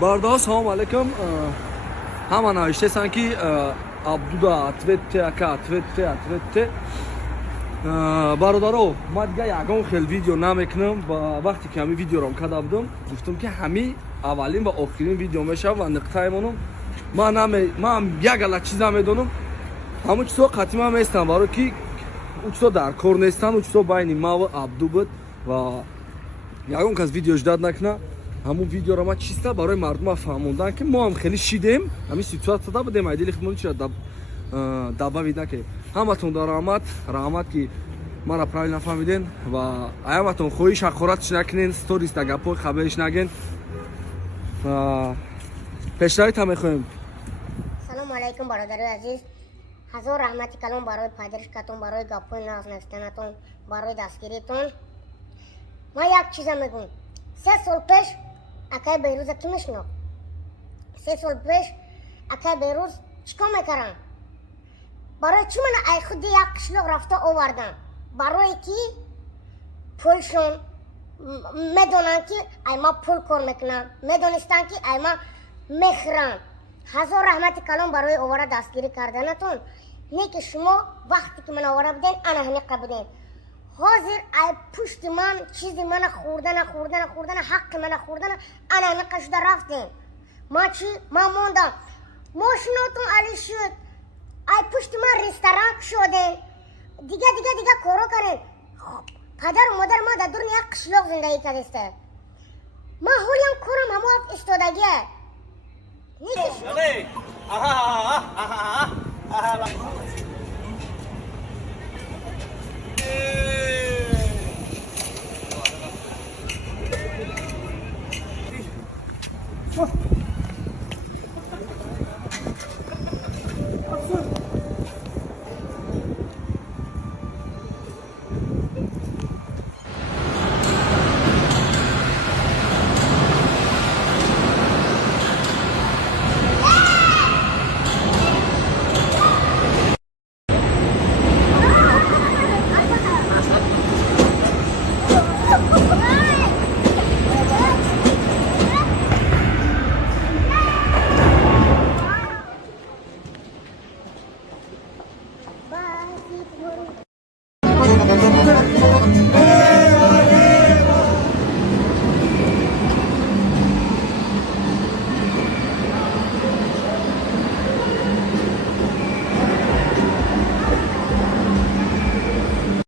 Barda assalomu alaykum. Hamma navishtasan ki Abduda atвете. Бародаро, ма дига ягон хел видео намекунам ва вақте ки ҳамин видеором карда будам, гуфтам ки ҳамин аввалин ва охирин видео мешавад ва нуқтаи ман як алла чиз намедонам. Ҳамун чизҳо қатъиан меестанд, баро ки у чизҳо дар кор нестанд, у чизҳо байни ма ва Абду буд ва ягон кас видео ждат накуна. ҳамун видеоро ма чиста барои мардума фаҳмондан ки мо ҳам хеле шидем, ҳамин ситуатсияда будем, айдили худмон чида дабавид накед. ҳаматон дар раҳмат ки мара правил нафаҳмиден ва ҳаматон хоҳиш ҳақоратш накунен, сториста гапҳои хабариш наген. пешравита мехоҳем. салому алайкум бародарои азиз, ҳазор раҳмати калон барои поддержкатон, барои гапҳои назнастанатон, барои дастгиритон. ман як чиза мегӯм. 3 сол пеш акаи беҳрӯза ки мешинох? 3 сол пеш акаи беҳрӯз чикор мекарданд? барои чӣ мана ай худи як қишлоқ рафта оварданд? барое ки пулшон медонанд ки ай ма пул кор мекунам, медонистанд ки ай ма мехӯрам. ҳазор раҳмати калон барои овара дастгирӣ карданатон. не ки шумо вақте ки ман овара буден ана ҳаниқа буден. ҳозир ай пушти ман чизи мана хӯрдана ҳаққи мана хӯрдана ана ҳаниқа шуда рафтем. ман чӣ? ман мондам. мошинотон али шуд. ай пушти ман ресторан кушодем. дига коро кардем. падару модар ман дар дуруни як қишлоқ зиндагӣ кардеста. ман ҳолям корам ҳамо ҳафт истодагия.